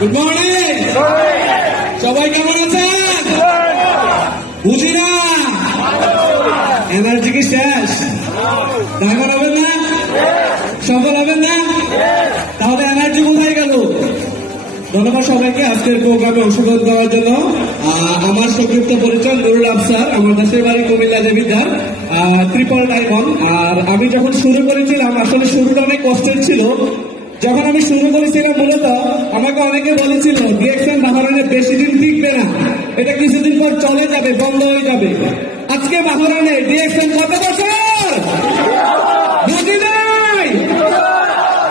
Good morning, সবাই কেমন আছেন? বুঝি না, এনার্জি কি শেষ? ড্রাইভার হবেন না? সফল হবেন না? তাহলে এনার্জি কোথায় গেল? ধন্যবাদ সবাইকে আজকের প্রোগ্রামে অংশগ্রহণ করার জন্য। আমার সংক্ষিপ্ত পরিচয় নুরুল আফসার, আমার দেশের বাড়ি কুমিল্লা দেবিদ্বার, ট্রিপল ডায়মন্ড। আর আমি যখন শুরু করেছিলাম, আসলে শুরুটা অনেক কষ্টের ছিল। যখন আমি শুরু করেছিলাম, মূলত আমাকে অনেকে বলেছিল ডিএক্সএন বাহরাইনে বেশি দিন টিকবে না, এটা কিছুদিন পর চলে যাবে, বন্ধ হয়ে যাবে। আজকে বাহরাইনে ডিএক্সএন কত বছর? বুঝি নাই,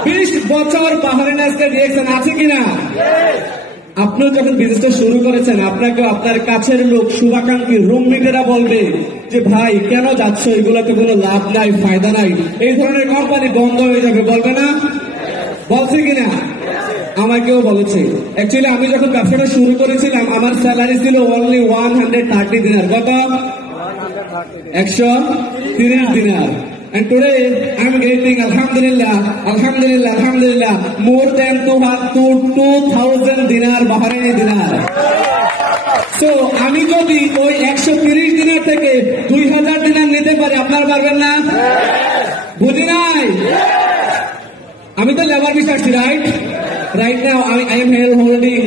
20 বছর বাহরাইনে আজকে ডিএক্সএন আছে কিনা? আপনিও যখন বিজনেসটা শুরু করেছেন, আপনাকে আপনার কাছের লোক, শুভাকাঙ্ক্ষী, রুমমেটেরা বলবে যে ভাই কেন যাচ্ছ, এগুলোতে কোনো লাভ নাই, ফায়দা নাই, এই ধরনের কোম্পানি বন্ধ হয়ে যাবে, বলবে না? বলছে কিনা? আমাকেও বলেছে। অ্যাকচুয়ালি আমি যখন ব্যবসাটা শুরু করেছিলাম, আমার স্যালারি ছিল অনলি 130 দিনার। কত? 130 দিনার। And today I'm getting alhamdulillah more than 2,000 dinar Bahraini dinar. So আমি যদি ওই 130 দিনার থেকে 2000 দিনার নিতে পারি, আপনারা পারবেন না? বুঝি নাই, আমি তো লেবার ভিসা আসছি, right now I am here holding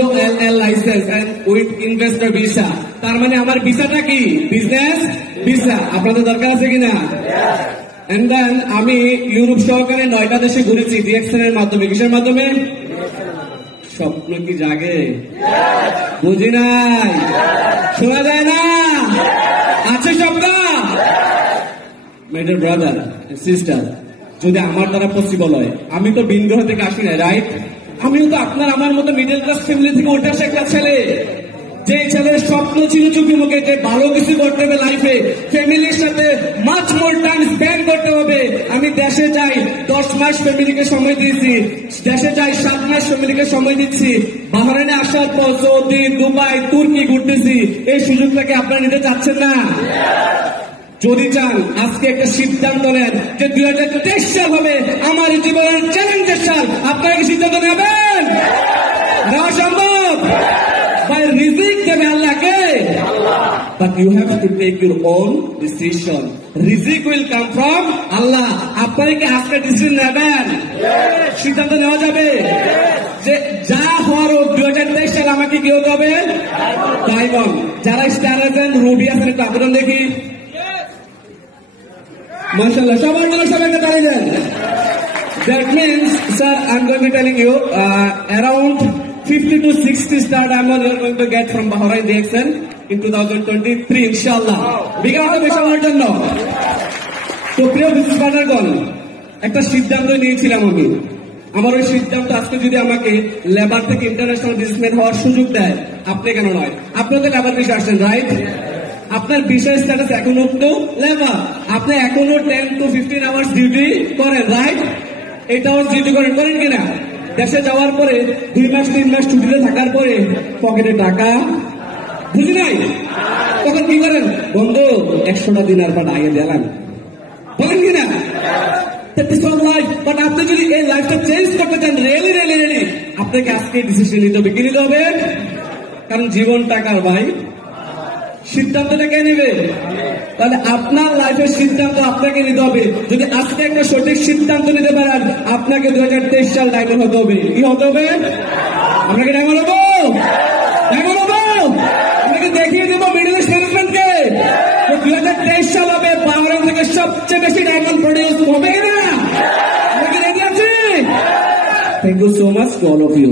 WLL license and with investor visa. তার মানে আমার ভিসাটা কি? Business visa. আপনাদের দরকার আছে কিনা? And then আমি ইউরোপ সহকারে 9টা দেশে ঘুরেছি ডিএক্সএন এর মাধ্যমে। কিসের মাধ্যমে? স্বপ্ন কি জাগে? বুঝি নাই, শোনা যায় না? আছে স্বপ্ন? মেডার ব্রাদার সিস্টার, যদি আমার দ্বারা পসিবল হয়, আমি তো ভিন গ্রহ থেকে আসি না, রাইট? আমিও তো আপনার আমার মতো মিডল ক্লাস ফ্যামিলি থেকে ওঠা একটা ছেলে, যে ছেলের স্বপ্ন ছিল চুপি মুখে যে ভালো কিছু করতে হবে লাইফে, ফ্যামিলির সাথে মাচ মোর টাইম স্পেন্ড করতে হবে। আমি দেশে যাই, 10 মাস ফ্যামিলিকে সময় দিয়েছি, দেশে যাই 7 মাস ফ্যামিলিকে সময় দিচ্ছি। বাহরাইনে আসার পর সৌদি, দুবাই, তুর্কি ঘুরতেছি। এই সুযোগটাকে আপনারা নিতে চাচ্ছেন না? যদি চান, আজকে একটা সিদ্ধান্ত নেন যে 2023 সাল হবে আমার জীবনের চ্যালেঞ্জের সাল। আপনারা কি সিদ্ধান্ত নেবেন? নেওয়া সম্ভব? ভাই রিজিক দেবে আল্লাহকে, but you have to take your own decision. রিজিক will come from Allah. আপনারা কি আজকে ডিসিশন নেবেন? সিদ্ধান্ত নেওয়া যাবে যে যা হওয়ার 2023 সাল আমাকে কি হতে হবে? ডায়মন্ড। যারা স্টার আছেন, রুবি আছেন, একটু আবেদন দেখি। মাশাআল্লাহ, সবার জন্য সবাইকে তালি দেন। That means, sir, I'm going to be telling you, around 50 to 60 star diamond you're going to get from Bahrain DXN in 2023, inshallah. বিগত বেশানোর জন্য। তো প্রিয় বিজনেস পার্টনারগণ, একটা সিদ্ধান্ত নিয়েছিলাম আমি। আমার ওই সিদ্ধান্ত আজকে যদি আমাকে লেবার থেকে ইন্টারন্যাশনাল বিজনেসম্যান হওয়ার সুযোগ দেয়, আপনি কেন নয়? আপনি তো লেবার বিষয়ে আসছেন, রাইট? আপনার বিষয় স্ট্যাটাস এখনো তো লেবার, আপনি এখনো 10 to 15 আওয়ার্স ডিউটি করেন, রাইট? 8 আওয়ার্স ডিউটি করেন কিনা? দেশে যাওয়ার পরে 2 মাস 3 মাস ছুটিতে থাকার পরে পকেটে টাকা, বুঝি নাই, তখন কি করেন? বন্ধু 100টা দিনার পর আগে দিলাম, বলেন কিনা? বাট আপনি যদি এই লাইফটা চেঞ্জ করতে চান, রিয়েলি আপনাকে আজকে ডিসিশন নিতে হবে। কি নিতে হবে? কারণ জীবন টাকার ভাই। সিদ্ধান্তটা কে নেবে? তাহলে আপনার লাইফের সিদ্ধান্ত আপনাকে নিতে হবে। যদি আজকে একটা সঠিক সিদ্ধান্ত নিতে পারেন, আপনাকে 2023 সাল ডায়মন্ড হতে হবে। কি হতে হবে? আপনাকে ডায়মন্ড হবো, ডায়মন্ড হবো। আপনাকে দেখিয়ে দেবো মিডল ইস্ট ম্যানেজমেন্টকে 2023 সাল হবে বাংলাদেশ থেকে সবচেয়ে বেশি ডায়মন্ড প্রডিউস হবে না। আপনাকে রেডি আছি? Thank you so much to all of you.